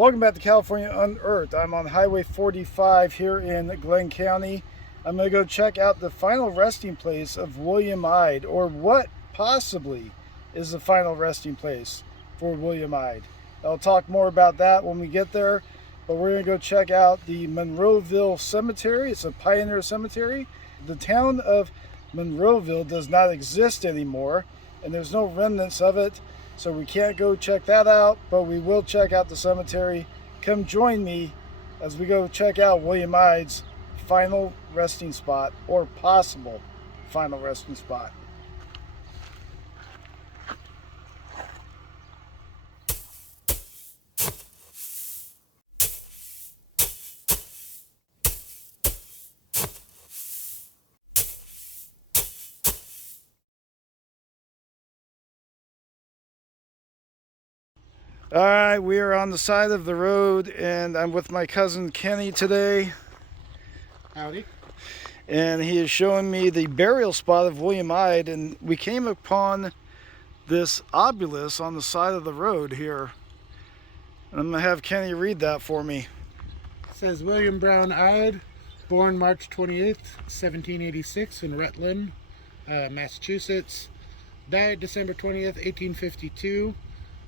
Welcome back to California Unearthed. I'm on Highway 45 here in Glenn County. I'm going to go check out the final resting place of William Ide, or what possibly is the final resting place for William Ide. I'll talk more about that when we get there, but we're going to go check out the Monroeville Cemetery. It's a pioneer cemetery. The town of Monroeville does not exist anymore, and there's no remnants of it. So we can't go check that out, but we will check out the cemetery. Come join me as we go check out William Ide's final resting spot, or possible final resting spot. All right, we are on the side of the road, and I'm with my cousin Kenny today. Howdy. And he is showing me the burial spot of William Ide, and we came upon this obelisk on the side of the road here. And I'm gonna have Kenny read that for me. It says William Brown Ide, born March 28th, 1786 in Rutland, Massachusetts. Died December 20th, 1852.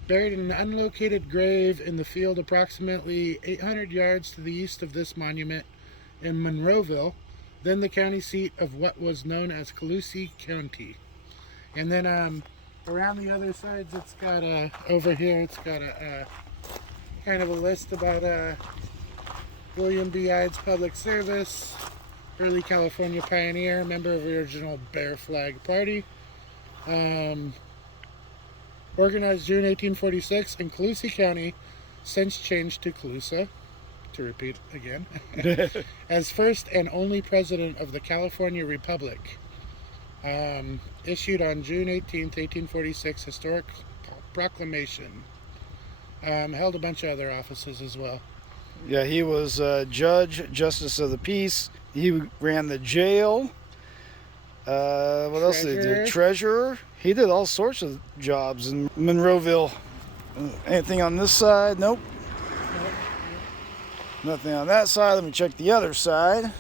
Buried in an unlocated grave in the field approximately 800 yards to the east of this monument in Monroeville, then the county seat of what was known as Colusa County. And then around the other sides, it's got over here, it's got a kind of a list about William B. Ide's public service, early California pioneer, member of the original Bear Flag Party. Organized June 1846 in Colusa County, since changed to Colusa, to repeat again, as first and only president of the California Republic. Issued on June 18th, 1846, historic proclamation. Held a bunch of other offices as well. Yeah, he was judge, justice of the peace. He ran the jail. What else did he do? Treasurer. He did all sorts of jobs in Monroeville. Anything on this side? Nope. Nothing on that side. Let me check the other side.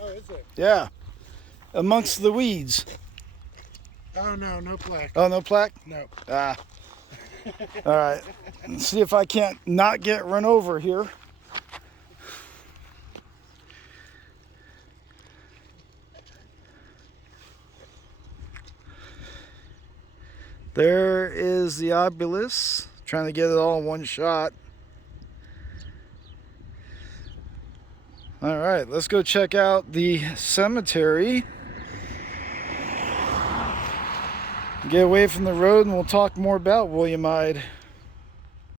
Oh, is it? Yeah. Amongst the weeds. Oh, no, no plaque. Oh, no plaque? No. Ah. All right. Let's see if I can't not get run over here. There is the obelisk. Trying to get it all in one shot. All right, let's go check out the cemetery. Get away from the road and we'll talk more about William Ide.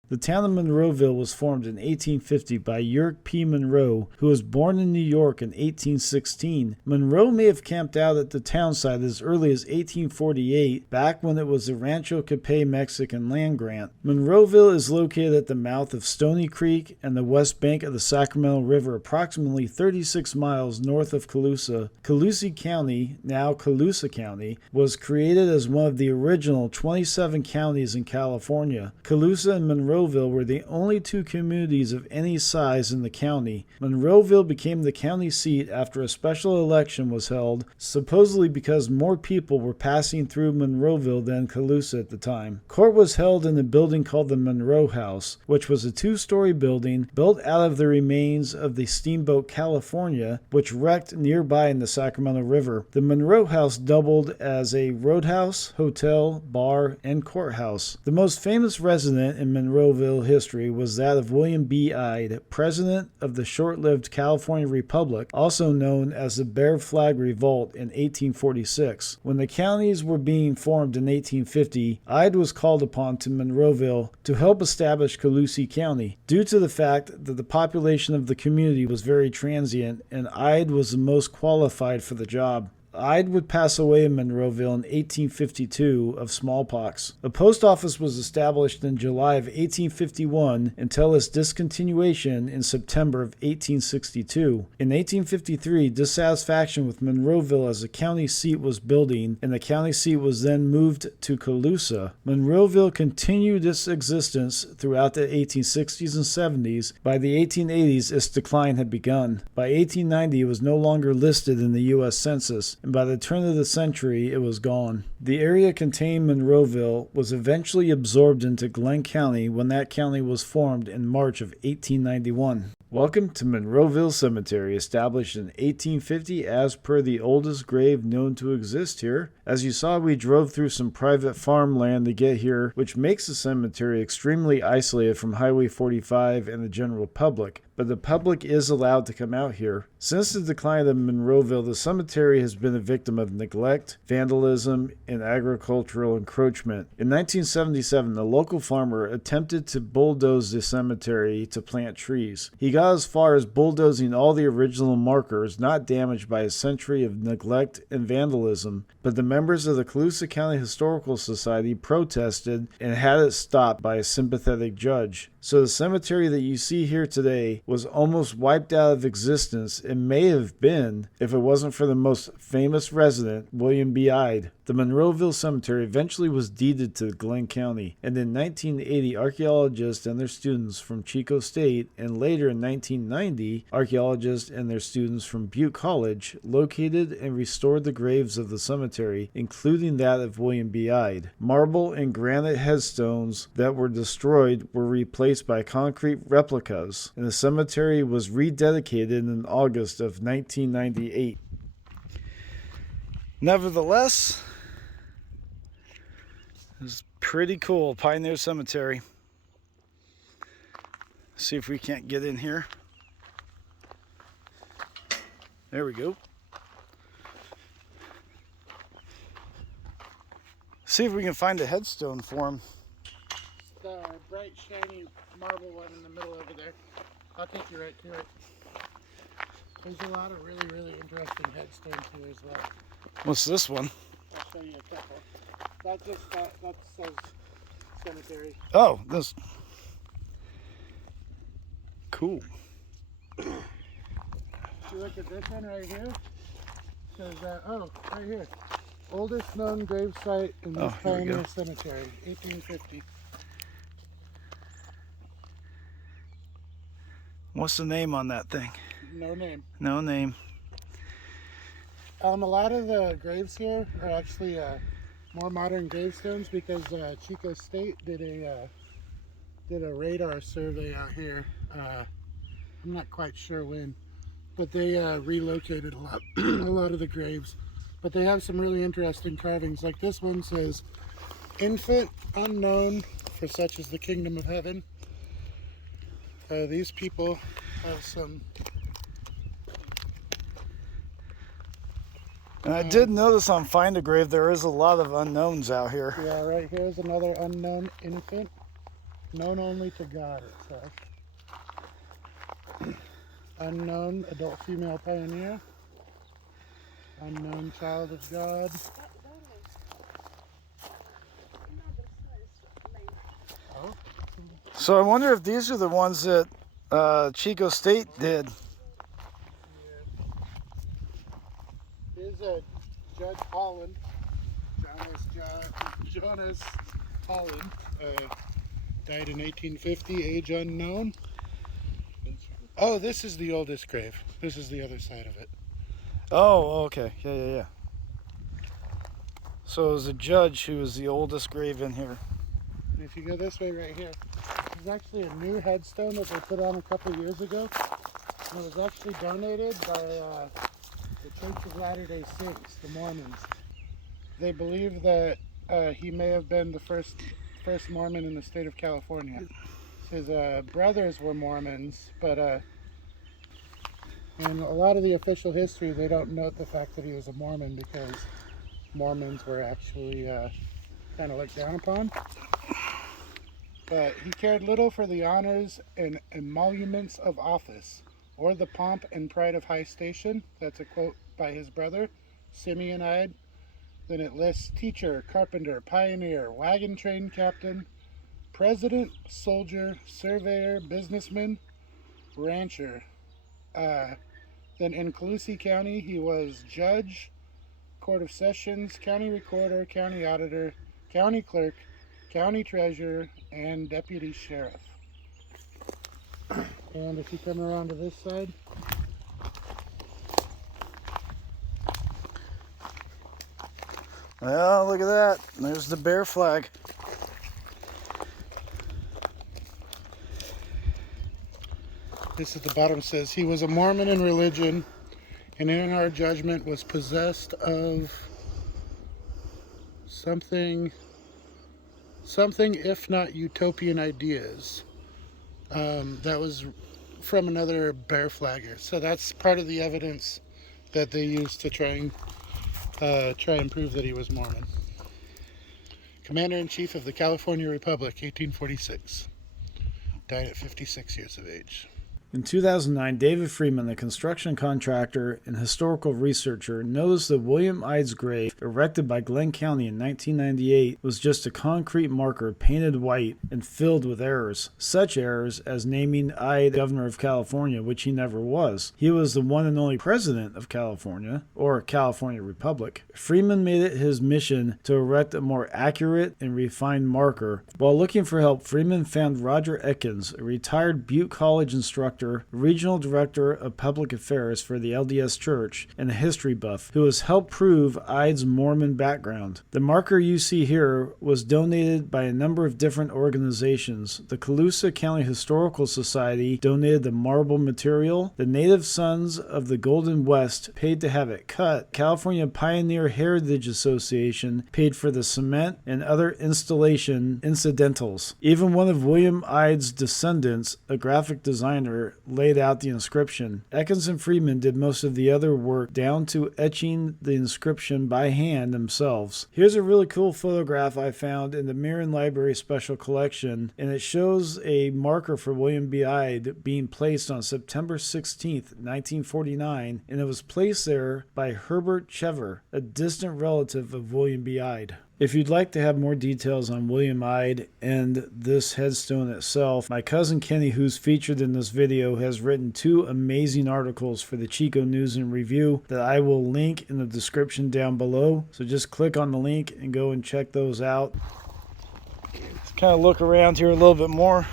The town of Monroeville was formed in 1850 by York P. Monroe, who was born in New York in 1816. Monroe may have camped out at the town site as early as 1848, back when it was the Rancho Capay Mexican land grant. Monroeville is located at the mouth of Stony Creek and the west bank of the Sacramento River, approximately 36 miles north of Colusa. Colusa County, now Colusa County, was created as one of the original 27 counties in California. Colusa and Monroeville were the only two communities of any size in the county. Monroeville became the county seat after a special election was held, supposedly because more people were passing through Monroeville than Colusa at the time. Court was held in a building called the Monroe House, which was a two-story building built out of the remains of the steamboat California, which wrecked nearby in the Sacramento River. The Monroe House doubled as a roadhouse, hotel, bar, and courthouse. The most famous resident in Monroeville history was that of William B. Ide, president of the short-lived California Republic, also known as the Bear Flag Revolt in 1846. When the counties were being formed in 1850, Ide was called upon to Monroeville to help establish Colusa County, due to the fact that the population of the community was very transient and Ide was the most qualified for the job. Ide would pass away in Monroeville in 1852 of smallpox. A post office was established in July of 1851 until its discontinuation in September of 1862. In 1853, dissatisfaction with Monroeville as a county seat was building, and the county seat was then moved to Colusa. Monroeville continued its existence throughout the 1860s and 70s. By the 1880s, its decline had begun. By 1890, it was no longer listed in the U.S. Census, and by the turn of the century, it was gone. The area contained Monroeville was eventually absorbed into Glenn County when that county was formed in March of 1891. Welcome to Monroeville Cemetery, established in 1850 as per the oldest grave known to exist here. As you saw, we drove through some private farmland to get here, which makes the cemetery extremely isolated from Highway 45 and the general public. But the public is allowed to come out here. Since the decline of Monroeville, the cemetery has been a victim of neglect, vandalism, and agricultural encroachment. In 1977, the local farmer attempted to bulldoze the cemetery to plant trees. He got as far as bulldozing all the original markers not damaged by a century of neglect and vandalism, but the members of the Colusa County Historical Society protested and had it stopped by a sympathetic judge. So the cemetery that you see here today was almost wiped out of existence and may have been if it wasn't for the most famous resident, William B. Ide. The Monroeville Cemetery eventually was deeded to Glenn County, and in 1980, archaeologists and their students from Chico State, and later in 1990, archaeologists and their students from Butte College located and restored the graves of the cemetery, including that of William B. Ide. Marble and granite headstones that were destroyed were replaced by concrete replicas, and the cemetery was rededicated in August of 1998. Nevertheless, it's pretty cool, Pioneer Cemetery. See if we can't get in here. There we go. See if we can find a headstone for him. The bright, shiny marble one in the middle over there. I'll take you right to it. There's a lot of really, really interesting headstones here as well. What's this one? I'll show you a couple. That says cemetery. Oh, this. Cool. If you look at this one right here, it says right here. Oldest known grave site in this Pioneer Cemetery, 1850. What's the name on that thing? No name. No name. A lot of the graves here are actually more modern gravestones because Chico State did a radar survey out here. I'm not quite sure when, but they relocated a lot of the graves. But they have some really interesting carvings. Like this one says, "Infant unknown for such as the kingdom of heaven." These people have some. And I did notice on Find a Grave there is a lot of unknowns out here. Yeah, right here's another unknown infant, known only to God, it says. Unknown adult female pioneer. Unknown child of God. So I wonder if these are the ones that Chico State did. Here's a Judge Holland, Jonas Holland, died in 1850, age unknown. Oh, this is the oldest grave. This is the other side of it. Oh, okay. Yeah. So it was a judge who was the oldest grave in here. And if you go this way right here, there's actually a new headstone that they put on a couple of years ago. And it was actually donated by the Church of Latter-day Saints, the Mormons. They believe that he may have been the first Mormon in the state of California. His brothers were Mormons, but in a lot of the official history, they don't note the fact that he was a Mormon because Mormons were actually kind of looked down upon. But he cared little for the honors and emoluments of office, or the pomp and pride of high station. That's a quote by his brother. Simeon Ide. Then it lists teacher, carpenter, pioneer, wagon train captain, president, soldier, surveyor, businessman, rancher. Then in Colusa County, he was judge, court of sessions, county recorder, county auditor, county clerk, county treasurer, and deputy sheriff. And if you come around to this side, well, look at that. There's the bear flag. this at the bottom says, he was a Mormon in religion, and in our judgment was possessed of something if not utopian ideas. That was from another bear flagger. So that's part of the evidence that they used to try and prove that he was Mormon. Commander-in-Chief of the California Republic, 1846. Died at 56 years of age. In 2009, David Freeman, a construction contractor and historical researcher, noticed that William Ide's grave, erected by Glenn County in 1998, was just a concrete marker painted white and filled with errors. Such errors as naming Ide governor of California, which he never was. He was the one and only president of California, or California Republic. Freeman made it his mission to erect a more accurate and refined marker. While looking for help, Freeman found Roger Ekins, a retired Butte College instructor, regional director of public affairs for the LDS Church, and a history buff, who has helped prove Ide's Mormon background. The marker you see here was donated by a number of different organizations. The Colusa County Historical Society donated the marble material. The Native Sons of the Golden West paid to have it cut. California Pioneer Heritage Association paid for the cement and other installation incidentals. Even one of William Ide's descendants, a graphic designer, laid out the inscription. Ekins and Freeman did most of the other work, down to etching the inscription by hand themselves. Here's a really cool photograph I found in the Mirren Library Special Collection, and it shows a marker for William B. Ide being placed on September 16th, 1949, and it was placed there by Herbert Chever, a distant relative of William B. Ide. If you'd like to have more details on William Ide and this headstone itself, my cousin Kenny, who's featured in this video, has written 2 amazing articles for the Chico News and Review that I will link in the description down below. So just click on the link and go and check those out. Let's kind of look around here a little bit more.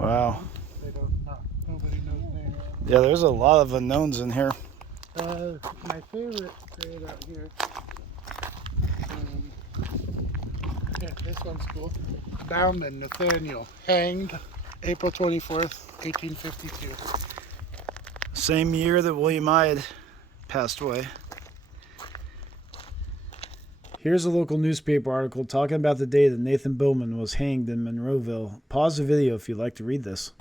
Wow. Nobody knows names. Yeah, there's a lot of unknowns in here. My favorite grave out here. Yeah, this one's cool. Bauman Nathaniel, hanged April 24th, 1852. Same year that William Ide passed away. Here's a local newspaper article talking about the day that Nathan Bowman was hanged in Monroeville. Pause the video if you'd like to read this.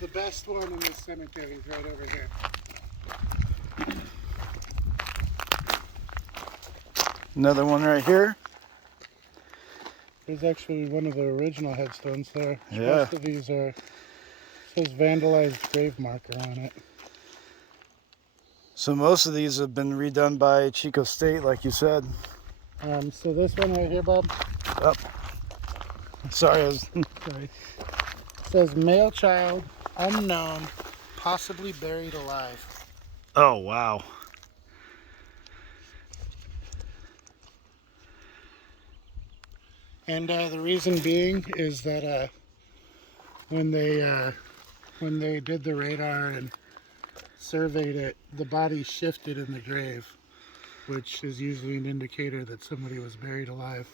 The best one in this cemetery is right over here. Another one right here. There's actually one of the original headstones there. Yeah. Most of these says vandalized grave marker on it. So most of these have been redone by Chico State, like you said. So this one right here, Bob. Oh. Sorry, I was... Sorry. It says male child, unknown, possibly buried alive. Oh, wow. And the reason being is that when they did the radar and surveyed it, the body shifted in the grave, which is usually an indicator that somebody was buried alive.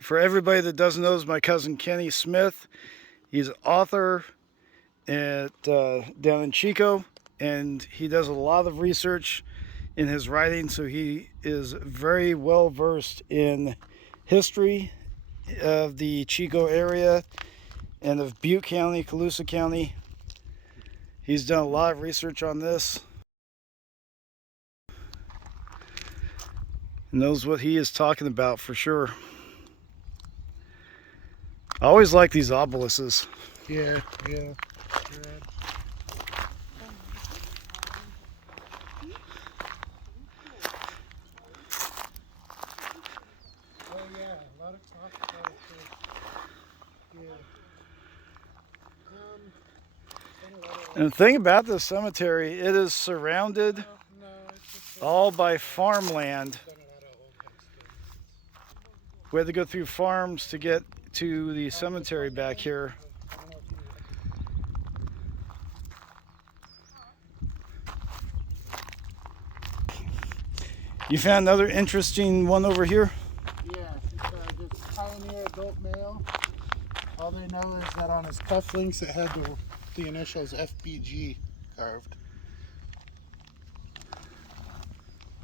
For everybody that doesn't know, is my cousin Kenny Smith. He's an author down in Chico, and he does a lot of research in his writing, so he is very well versed in history of the Chico area and of Butte County, Colusa County. He's done a lot of research on this and knows what he is talking about for sure. I always like these obelisks. Yeah. Oh yeah, a lot of talk about it too. Yeah. And the thing about this cemetery, it is surrounded No, it's just all by farmland. done a lot of old headstones. We had to go through farms to get to the cemetery back here. I don't know if you You found another interesting one over here? Yeah, it's this pioneer adult male. All they know is that on his cufflinks it had the initials FBG carved.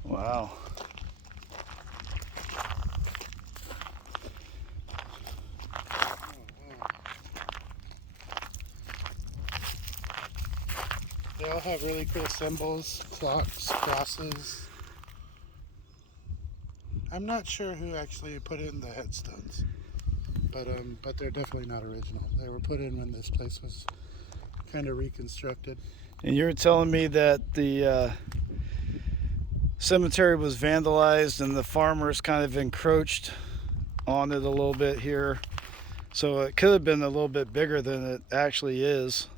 Wow. They all have really cool symbols, clocks, crosses. I'm not sure who actually put in the headstones, but they're definitely not original. They were put in when this place was kind of reconstructed. And you're telling me that the cemetery was vandalized and the farmers kind of encroached on it a little bit here. So it could have been a little bit bigger than it actually is.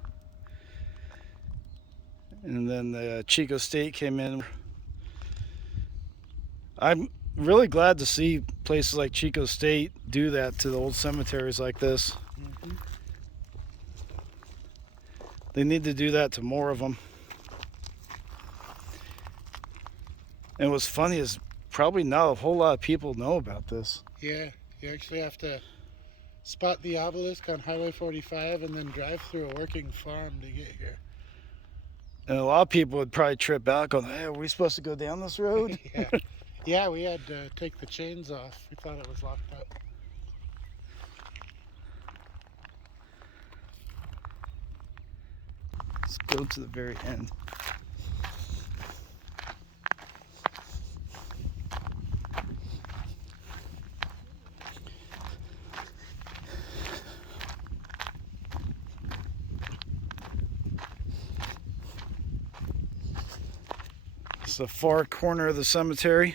And then the Chico State came in. I'm really glad to see places like Chico State do that to the old cemeteries like this. Mm-hmm. They need to do that to more of them. And what's funny is probably not a whole lot of people know about this. Yeah, you actually have to spot the obelisk on Highway 45 and then drive through a working farm to get here. And a lot of people would probably trip out going, hey, are we supposed to go down this road? Yeah. Yeah, we had to take the chains off. We thought it was locked up. Let's go to the very end. It's the far corner of the cemetery.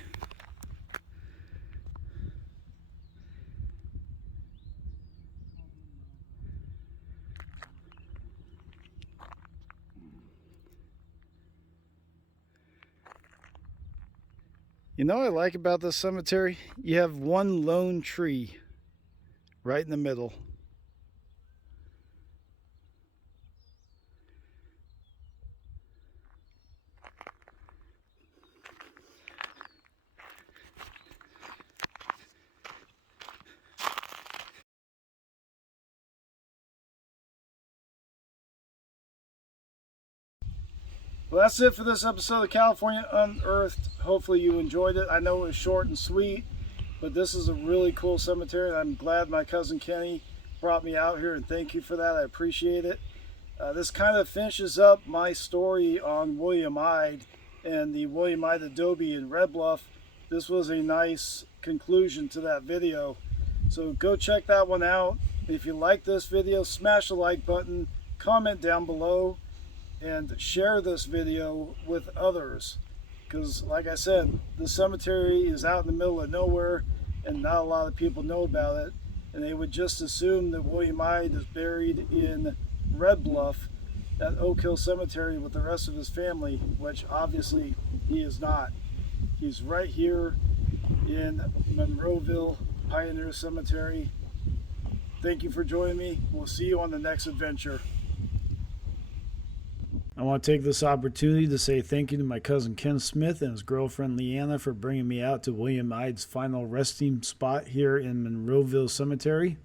You know what I like about this cemetery? You have one lone tree right in the middle. Well, that's it for this episode of California Unearthed. Hopefully you enjoyed it. I know it was short and sweet, but this is a really cool cemetery. I'm glad my cousin Kenny brought me out here, and thank you for that. I appreciate it. This kind of finishes up my story on William Ide and the William Ide Adobe in Red Bluff. This was a nice conclusion to that video. So go check that one out. If you like this video, smash the like button, comment down below, and share this video with others, because like I said, the cemetery is out in the middle of nowhere and not a lot of people know about it, and they would just assume that William Ide is buried in Red Bluff at Oak Hill Cemetery with the rest of his family, which obviously he is not. He's right here in Monroeville Pioneer Cemetery. Thank you for joining me. We'll see you on the next adventure. I want to take this opportunity to say thank you to my cousin Ken Smith and his girlfriend Leanna for bringing me out to William Ide's final resting spot here in Monroeville Cemetery.